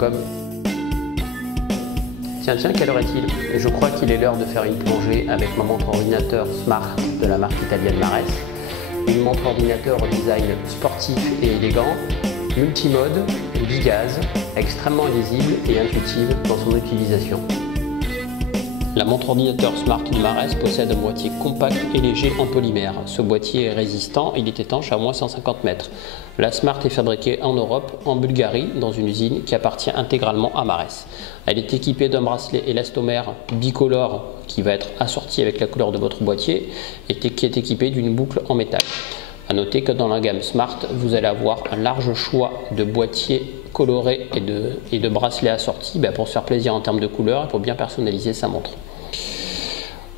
www.plongée-italienne-mares.com. Tiens, quelle heure est-il? Je crois qu'il est l'heure de faire une plongée avec ma montre ordinateur Smart de la marque italienne Mares. Une montre ordinateur au design sportif et élégant, multimode, bigaz, extrêmement lisible et intuitive dans son utilisation. La montre ordinateur Smart de Mares possède un boîtier compact et léger en polymère. Ce boîtier est résistant, il est étanche à moins 150 mètres. La Smart est fabriquée en Europe, en Bulgarie, dans une usine qui appartient intégralement à Mares. Elle est équipée d'un bracelet élastomère bicolore qui va être assorti avec la couleur de votre boîtier et qui est équipé d'une boucle en métal. A noter que dans la gamme Smart, vous allez avoir un large choix de boîtiers colorés et de bracelets assortis pour se faire plaisir en termes de couleurs et pour bien personnaliser sa montre.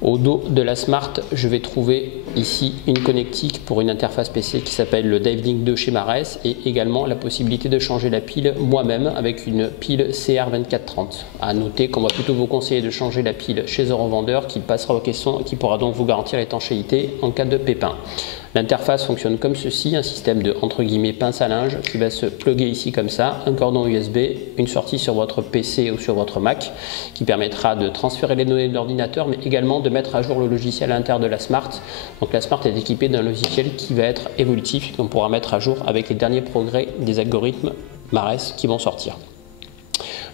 Au dos de la Smart, je vais trouver ici une connectique pour une interface PC qui s'appelle le Dive-Link 2 chez Mares et également la possibilité de changer la pile moi-même avec une pile CR2430. A noter qu'on va plutôt vous conseiller de changer la pile chez un revendeur qui passera aux questions et qui pourra donc vous garantir l'étanchéité en cas de pépin. L'interface fonctionne comme ceci, un système de entre guillemets pince à linge qui va se plugger ici comme ça, un cordon USB, une sortie sur votre PC ou sur votre Mac qui permettra de transférer les données de l'ordinateur mais également de mettre à jour le logiciel à l'intérieur de la Smart. Donc la Smart est équipée d'un logiciel qui va être évolutif, qu'on pourra mettre à jour avec les derniers progrès des algorithmes Mares qui vont sortir.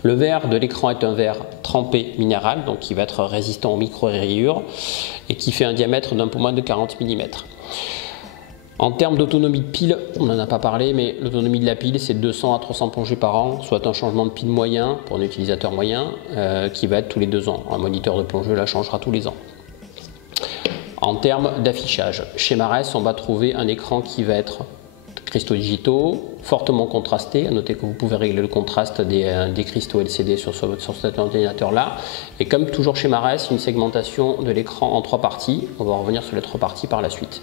Le verre de l'écran est un verre trempé minéral, donc qui va être résistant aux micro-rayures et qui fait un diamètre d'un peu moins de 40 mm. En termes d'autonomie de pile, on n'en a pas parlé, mais l'autonomie de la pile c'est 200 à 300 plongées par an, soit un changement de pile moyen pour un utilisateur moyen qui va être tous les 2 ans. Un moniteur de plongée la changera tous les ans. En termes d'affichage, chez Mares on va trouver un écran qui va être cristaux digitaux, fortement contrastés. À noter que vous pouvez régler le contraste des cristaux LCD sur cet ordinateur là. Et comme toujours chez Mares, une segmentation de l'écran en 3 parties. On va revenir sur les 3 parties par la suite.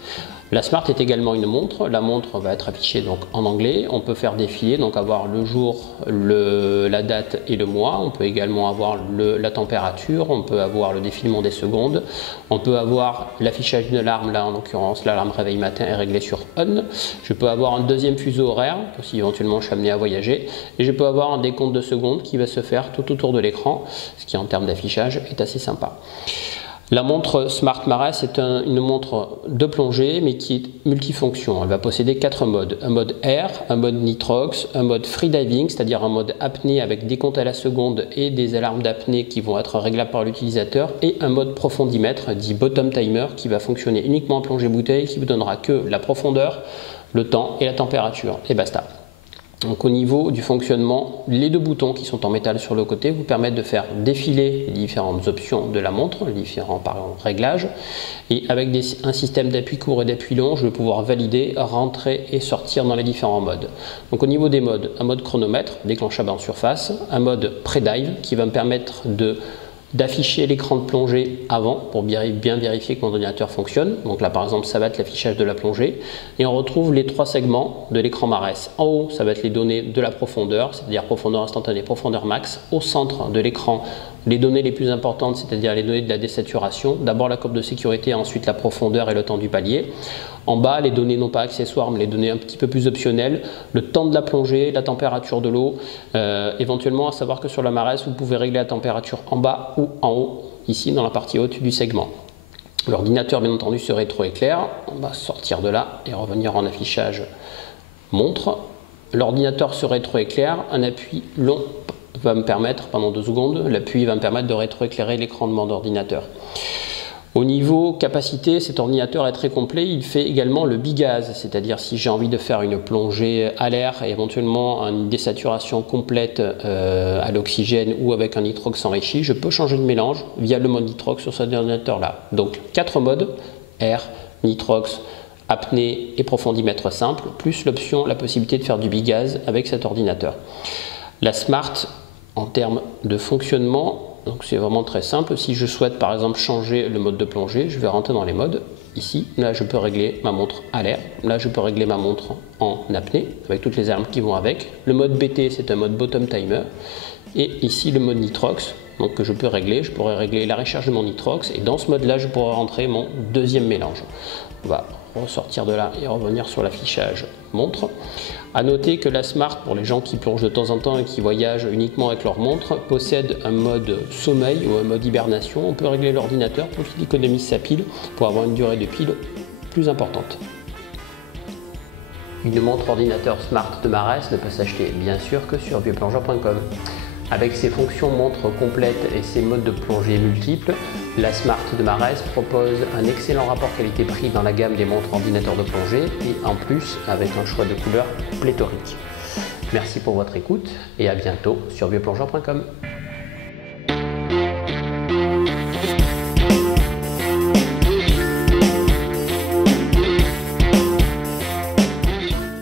La Smart est également une montre. La montre va être affichée donc en anglais. On peut faire défiler, donc avoir le jour, la date et le mois. On peut également avoir la température. On peut avoir le défilement des secondes. On peut avoir l'affichage d'une alarme. Là, en l'occurrence, l'alarme réveil matin est réglée sur on. Je peux avoir un deuxième fuseau horaire si éventuellement je suis amené à voyager. Et je peux avoir un décompte de secondes qui va se faire tout autour de l'écran, ce qui en termes d'affichage est assez sympa. La montre Smart Mares est une montre de plongée mais qui est multifonction. Elle va posséder 4 modes. Un mode Air, un mode Nitrox, un mode Freediving, c'est-à-dire un mode apnée avec décompte à la seconde et des alarmes d'apnée qui vont être réglables par l'utilisateur et un mode profondimètre dit Bottom Timer qui va fonctionner uniquement en plongée bouteille qui vous donnera que la profondeur, le temps et la température et basta. Donc au niveau du fonctionnement, les 2 boutons qui sont en métal sur le côté vous permettent de faire défiler les différentes options de la montre, les différents réglages. Et avec un système d'appui court et d'appui long, je vais pouvoir valider, rentrer et sortir dans les différents modes. Donc au niveau des modes, un mode chronomètre déclenchable en surface, un mode pré-dive qui va me permettre d'afficher l'écran de plongée avant pour bien vérifier que mon ordinateur fonctionne. Donc là par exemple ça va être l'affichage de la plongée et on retrouve les 3 segments de l'écran Mares. En haut ça va être les données de la profondeur, c'est-à-dire profondeur instantanée, profondeur max. Au centre de l'écran les données les plus importantes, c'est-à-dire les données de la désaturation. D'abord la courbe de sécurité, ensuite la profondeur et le temps du palier. En bas, les données non pas accessoires, mais les données un petit peu plus optionnelles, le temps de la plongée, la température de l'eau. Éventuellement, à savoir que sur la Mares, vous pouvez régler la température en bas ou en haut, ici dans la partie haute du segment. L'ordinateur, bien entendu, se rétroéclaire. On va sortir de là et revenir en affichage montre. L'ordinateur se rétroéclaire, un appui long va me permettre, pendant 2 secondes, l'appui va me permettre de rétroéclairer l'écran de mon ordinateur. Au niveau capacité, cet ordinateur est très complet, il fait également le bigaz, c'est-à-dire si j'ai envie de faire une plongée à l'air et éventuellement une désaturation complète à l'oxygène ou avec un nitrox enrichi, je peux changer de mélange via le mode nitrox sur cet ordinateur-là. Donc 4 modes, air, nitrox, apnée et profondimètre simple, plus l'option, la possibilité de faire du bigaz avec cet ordinateur. La Smart, en termes de fonctionnement, donc c'est vraiment très simple. Si je souhaite par exemple changer le mode de plongée, je vais rentrer dans les modes. Ici, là je peux régler ma montre à l'air. Là je peux régler ma montre en apnée avec toutes les armes qui vont avec. Le mode BT c'est un mode Bottom Timer. Et ici le mode Nitrox, donc que je peux régler. Je pourrais régler la recharge de mon Nitrox et dans ce mode là je pourrais rentrer mon deuxième mélange. On va ressortir de là et revenir sur l'affichage montre. A noter que la Smart, pour les gens qui plongent de temps en temps et qui voyagent uniquement avec leur montre, possède un mode sommeil ou un mode hibernation. On peut régler l'ordinateur pour qu'il économise sa pile pour avoir une durée de pile plus importante. Une montre ordinateur Smart de Marès ne peut s'acheter bien sûr que sur vieuxplongeur.com. Avec ses fonctions montre complètes et ses modes de plongée multiples, la Smart de Marès propose un excellent rapport qualité-prix dans la gamme des montres ordinateurs de plongée et en plus avec un choix de couleurs pléthorique. Merci pour votre écoute et à bientôt sur vieuxplongeur.com.